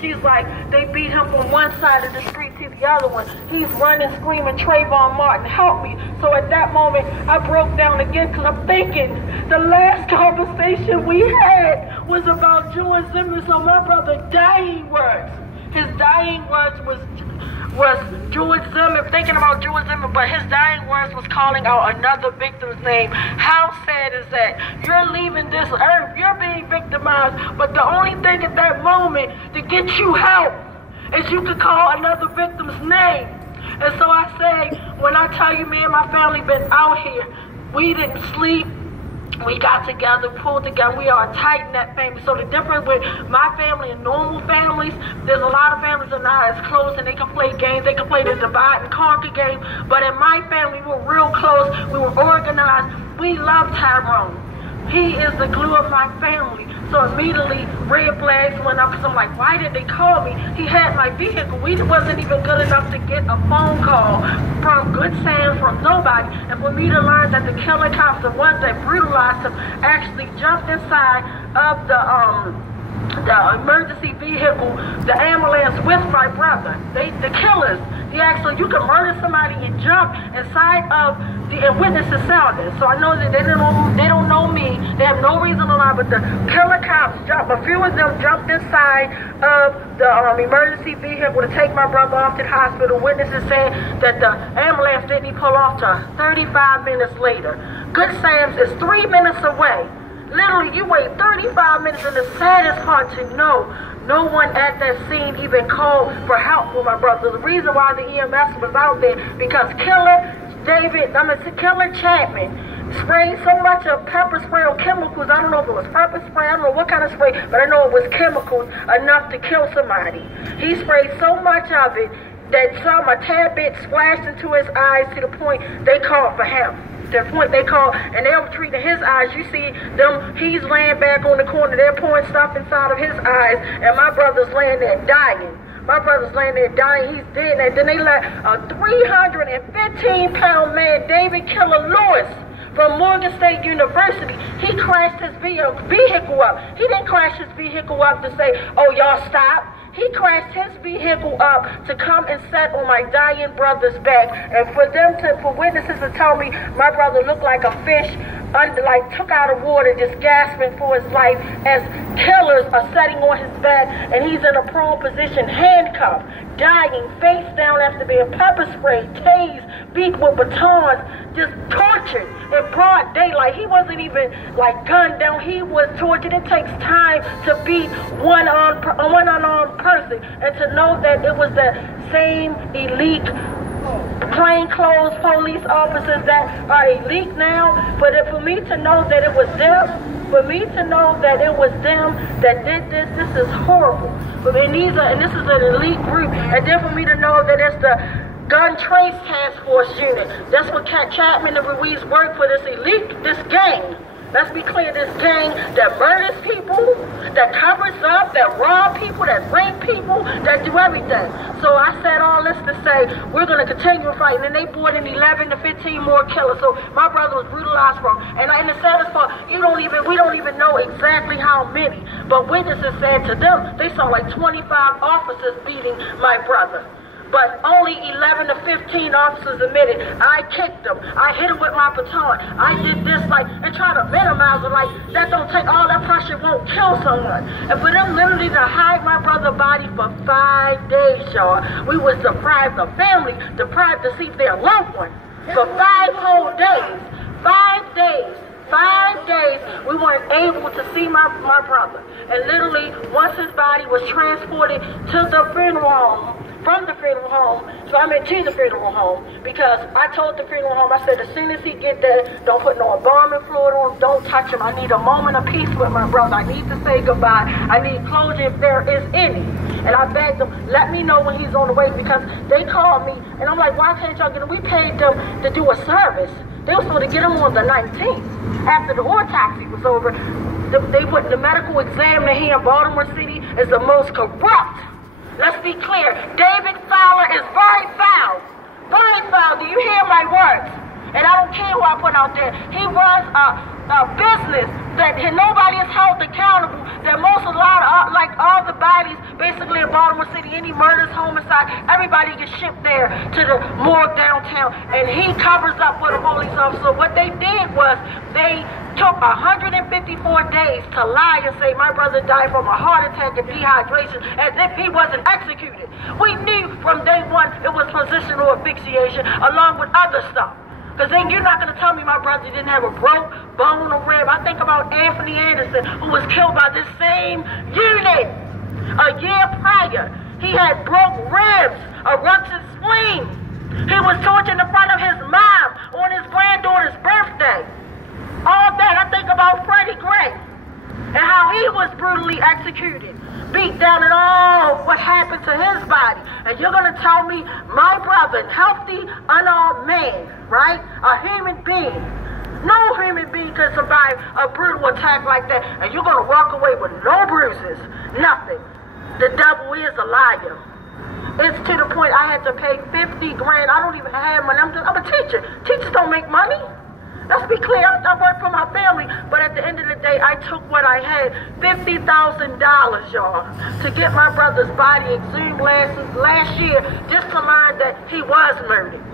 She's like, they beat him from one side of the street to the other one. He's running, screaming, Trayvon Martin, help me. So at that moment, I broke down again because I'm thinking the last conversation we had was about George Zimmer. So my brother dying words, his dying words was George Zimmer, thinking about George Zimmer, but his dying words was calling out another victim's name. How sad is that? You're leaving this earth, you're being victimized, but the only thing at that moment to get you help is you could call another victim's name. And so I say, when I tell you me and my family been out here, we didn't sleep. We got together, pulled together. We are a tight-knit family. So the difference with my family and normal families, there's a lot of families that are not as close and they can play games. They can play the divide and conquer game. But in my family, we were real close. We were organized. We love Tyrone. He is the glue of my family. So immediately, red flags went up because I'm like, why did they call me? He had my vehicle. We wasn't even good enough to get a phone call from Good Sam, from nobody. And for me to learn that the killer cops, the ones that brutalized him, actually jumped inside of the emergency vehicle, the ambulance with my brother. The killers, he actually, you can murder somebody and jump inside of the witnesses cell this. So I know that they don't know me. They have no reason to lie, but the killer cops jumped. A few of them jumped inside of the emergency vehicle to take my brother off to the hospital. Witnesses said that the ambulance didn't pull off till 35 minutes later. Good Sam's is 3 minutes away. Literally, you wait 35 minutes, and the saddest part to know, no one at that scene even called for help for my brother. The reason why the EMS was out there, because Killer Chapman sprayed so much of pepper spray or chemicals. I don't know if it was pepper spray, I don't know what kind of spray, but I know it was chemicals enough to kill somebody. He sprayed so much of it that a tad bit splashed into his eyes to the point they called for help. The point they called, and they were treating his eyes. You see them, he's laying back on the corner, they're pouring stuff inside of his eyes, and my brother's laying there dying. My brother's laying there dying, he's dead, and then they let a 315-pound man, David Killer Lewis, from Morgan State University, he crashed his vehicle up. He didn't crash his vehicle up to say, oh, y'all stop. He crashed his vehicle up to come and sit on my dying brother's back. And for witnesses to tell me my brother looked like a fish, took out of water, just gasping for his life as killers are sitting on his back and he's in a prone position, handcuffed, dying, face down after being pepper sprayed, tased, beat with batons, just tortured in broad daylight. He wasn't even gunned down, he was tortured. It takes time to beat one unarmed person, and to know that it was the same elite plainclothes police officers that are elite now, but for me to know that it was them, that did this is horrible. And this is an elite group, and then for me to know that it's the Gun Trace Task Force unit. That's what Chapman and Ruiz work for, this gang. Let's be clear, this gang that murders people, that covers up, that rob people, that rape people, that do everything. So I said all this to say, we're going to continue fighting. And they brought in 11 to 15 more killers. So my brother was brutalized from. And the saddest part, we don't even know exactly how many. But witnesses said to them, they saw 25 officers beating my brother. But only 11 to 15 officers admitted, I kicked them, I hit him with my baton, I did this, and try to minimize it, that don't take, all that pressure won't kill someone. And for them literally to hide my brother's body for 5 days, y'all, we was deprived of family, deprived to see their loved one for 5 whole days. 5 days. 5 days, we weren't able to see my brother. And literally, once his body was transported to the funeral home, from the funeral home, to the funeral home, because I told the funeral home, I said, as soon as he get there, don't put no embalming fluid on him, don't touch him. I need a moment of peace with my brother. I need to say goodbye. I need closure if there is any. And I begged them, let me know when he's on the way, because they called me, and I'm like, why can't y'all get him? We paid them to do a service. They were supposed to get him on the 19th. After the autopsy was over, they put the medical examiner here in Baltimore City is the most corrupt. Let's be clear, David Fowler is very foul. Very foul. Do you hear my words? And I don't care who I put out there. He runs a business that nobody is held accountable. That like all the bodies, basically in Baltimore City, any murders, homicide, everybody gets shipped there to the morgue downtown. And he covers up for the police officer. What they did was they took 154 days to lie and say my brother died from a heart attack and dehydration as if he wasn't executed. We knew from day one it was positional asphyxiation along with other stuff. Because then you're not going to tell me my brother didn't have a broke bone or rib. I think about Anthony Anderson, who was killed by this same unit a year prior. He had broke ribs, a ruptured spleen. He was tortured in front of his mom on his granddaughter's birthday. All that, I think about Freddie Gray and how he was brutally executed, beat down and all what happened to his body. And you're going to tell me my brother, healthy, unarmed man, right? A human being. No human being can survive a brutal attack like that. And you're going to walk away with no bruises, nothing. The devil is a liar. It's to the point I had to pay 50 grand. I don't even have money. I'm a teacher. Teachers don't make money. Let's be clear, I work for my family, but at the end of the day, I took what I had, $50,000, y'all, to get my brother's body exhumed last year, just to learn that he was murdered.